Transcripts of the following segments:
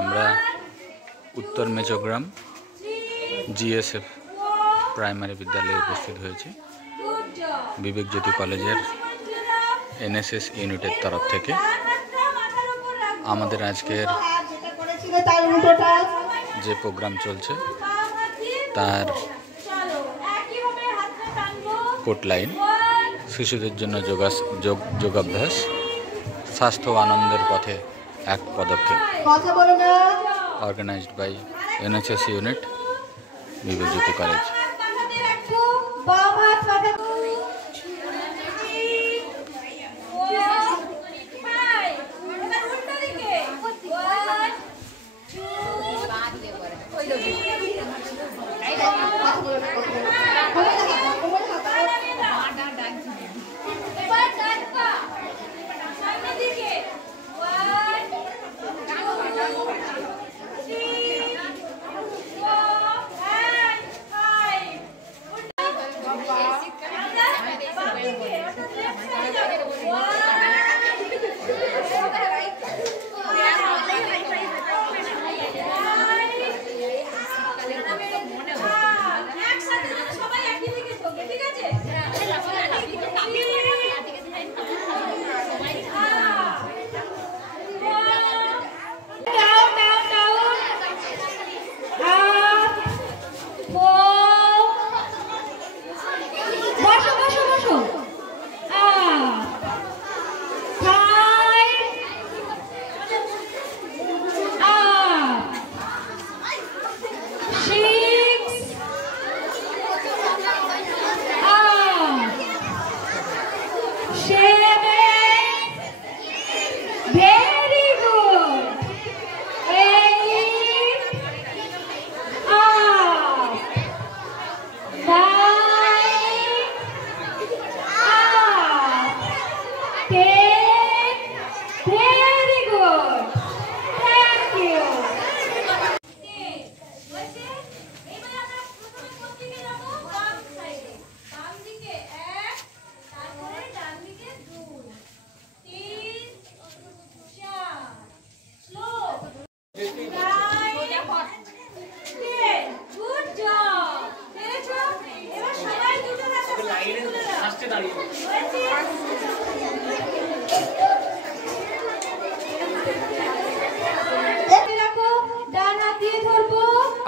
আমরা উত্তর মেচগ্রাম GSF primary বিদ্যালয়ে উপস্থিত হয়েছি বিবেক জ্যোতি কলেজের এনএসএস ইউনিটের তরফ থেকে। আমাদের আজকের যে প্রোগ্রাম চলছে তার কোট লাইন শিশুদের জন্য যোগাভ্যাস, স্বাস্থ্য আনন্দের পথে এক পদক্ষেপ, organized by NSS unit Vivek Jyoti college.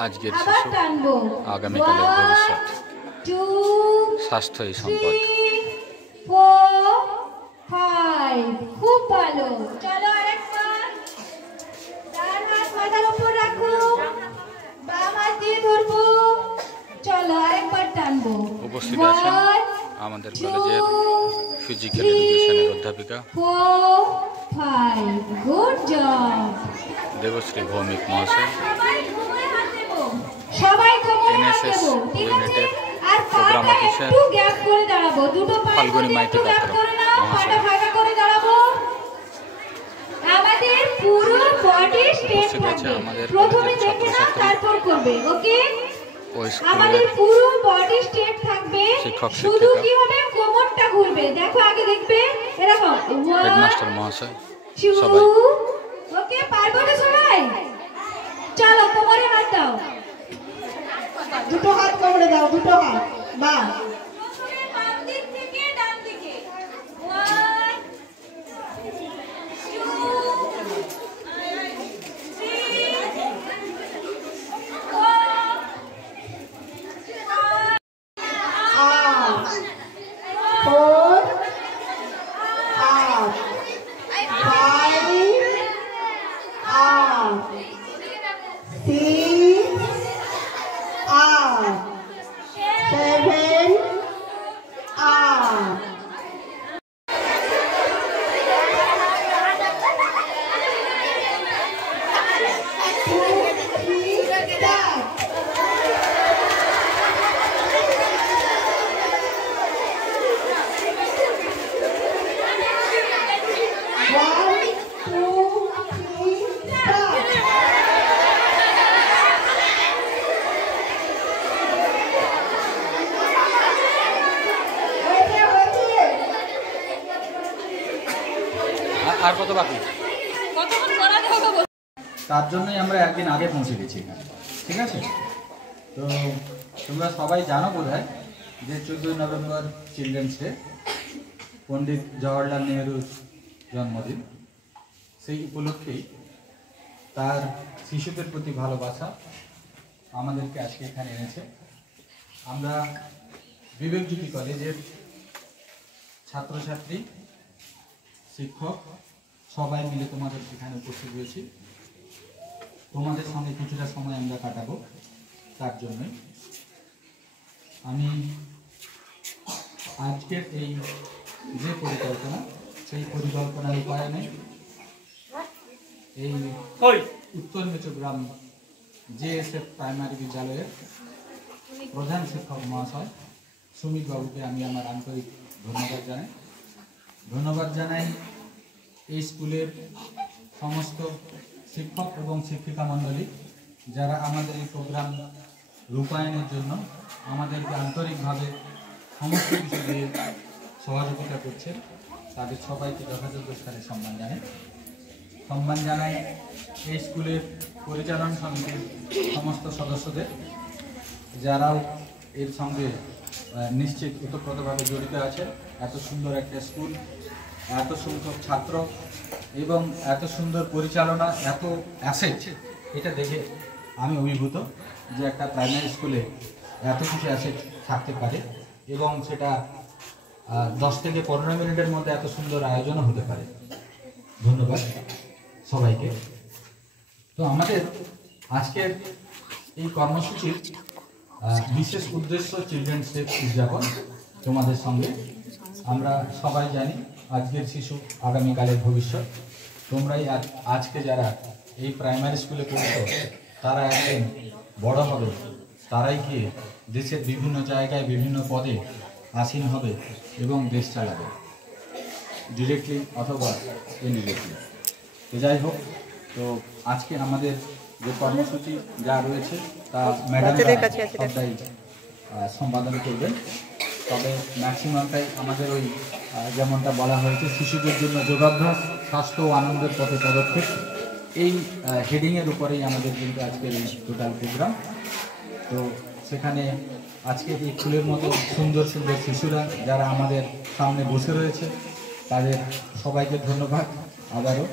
আজকের শিশু আগামীকালের ভবিষ্যৎ, স্বাস্থ্যই সম্পদ। খুব ভালো, চলো আরেকবার। ডান হাত মাথার উপর রাখো, বাম হাত দিয়ে ধরবো, চলো আরেকবার টানবো। উপস্থিত আছেন আমাদের কলেজের ফিজিক্যাল এডুকেশনের অধ্যাপিকা গুড জব দেবশ্রী ভৌমিক মহাশয়, সবাই এনএসএস ইউনিটের প্রোগ্রাম অফিসার ফাল্গুনী মাইতি পাত্র মহাশয়, আমাদের পুরো বডি স্ট্রেট থাকবে, প্রথমে দেখে নাও তারপর করবে, ওকে? আমাদের পুরো বডি স্ট্রেট থাকবে, শুধু কি হবে কোমরটা ঘুরবে, দেখো আগে দেখবে এরকম। হেডমাস্টার মহাশয় সবাই, ওকে? পারবো না সবাই? চলো কোমরে হাত দাও, দুটো হাত কোমরে দাও, দুটো হাত। বাহ, বাম দিক থেকে ডান দিকে, 1 2 আর কত বাকি? তার জন্যই আমরা একদিন আগে পৌঁছে গেছি এখানে, ঠিক আছে? তো তোমরা সবাই জানো বোধহয় যে 14ই November children's day, Pandit Jawaharlal নেহরুর জন্মদিন। সেই উপলক্ষেই তার শিশুদের প্রতি ভালোবাসা আমাদেরকে আজকে এখানে এনেছে। আমরা বিবেকজ্যোতি কলেজের ছাত্রছাত্রী, শিক্ষক সবাই মিলে তোমাদের এখানে উপস্থিত হয়েছি। তোমাদের সঙ্গে কিছুটা সময় আমরা কাটাবো, তার জন্যই আমি আজকের এই যে পরিকল্পনা, সেই পরিকল্পনার রূপায়ণে এই উত্তর মেচগ্রাম JSF প্রাইমারি বিদ্যালয়ের প্রধান শিক্ষক মহাশয় সুমিত বাবুকে আমি আমার আন্তরিক ধন্যবাদ জানাই এই স্কুলের সমস্ত শিক্ষক এবং শিক্ষিকা মণ্ডলী যারা আমাদের এই প্রোগ্রাম রূপায়ণের জন্য আমাদেরকে আন্তরিকভাবে সমস্ত কিছু দিয়ে সহযোগিতা করছেন। তাদের সবাইকে যথাযোগ্য স্থানে সম্মান জানাই এই স্কুলের পরিচালন সমিতির সমস্ত সদস্যদের, যারাও এর সঙ্গে নিশ্চিত ওতপ্রোতভাবে জড়িত আছেন। এত সুন্দর একটা স্কুল, এত সংখ্যক ছাত্র এবং এত সুন্দর পরিচালনা, এত অ্যাসেট, এটা দেখে আমি অভিভূত যে একটা প্রাইমারি স্কুলে এত কিছু অ্যাসেট থাকতে পারে এবং সেটা 10 থেকে 15 মিনিটের মধ্যে এত সুন্দর আয়োজনও হতে পারে। ধন্যবাদ সবাইকে। তো আমাদের আজকের এই কর্মসূচির বিশেষ উদ্দেশ্য চিলড্রেন্স ডে উদযাপন। তোমাদের সঙ্গে আমরা সবাই জানি আজকের শিশু আগামীকালের ভবিষ্যৎ। তোমরাই আজকে যারা এই প্রাইমারি স্কুলে পড়ছো তারা একদিন বড় হবে, তারাই গিয়ে দেশের বিভিন্ন জায়গায় বিভিন্ন পদে আসীন হবে এবং দেশ চালাবে, ডিরেক্টলি অথবা ইনডিরেক্টলি। তো যাই হোক, তো আজকে আমাদের যে কর্মসূচি যা রয়েছে তা ম্যাডাম সবটাই সম্পাদন করবেন। তবে ম্যাক্সিমামটাই আমাদের ওই যেমনটা বলা হয়েছে শিশুদের জন্য যোগাভ্যাস, স্বাস্থ্য ও আনন্দের পথে পদক্ষেপ, এই হেডিংয়ের উপরেই আমাদের কিন্তু আজকের এই টোটাল প্রোগ্রাম। তো সেখানে আজকে এই ফুলের মতো সুন্দর সুন্দর শিশুরা যারা আমাদের সামনে বসে রয়েছে তাদের সবাইকে ধন্যবাদ আবারও।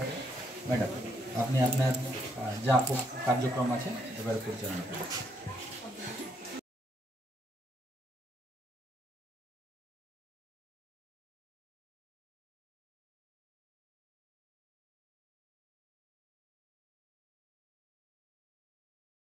ম্যাডাম, আপনি আপনার যা কার্যক্রম আছে এবারে পরিচালনা করুন।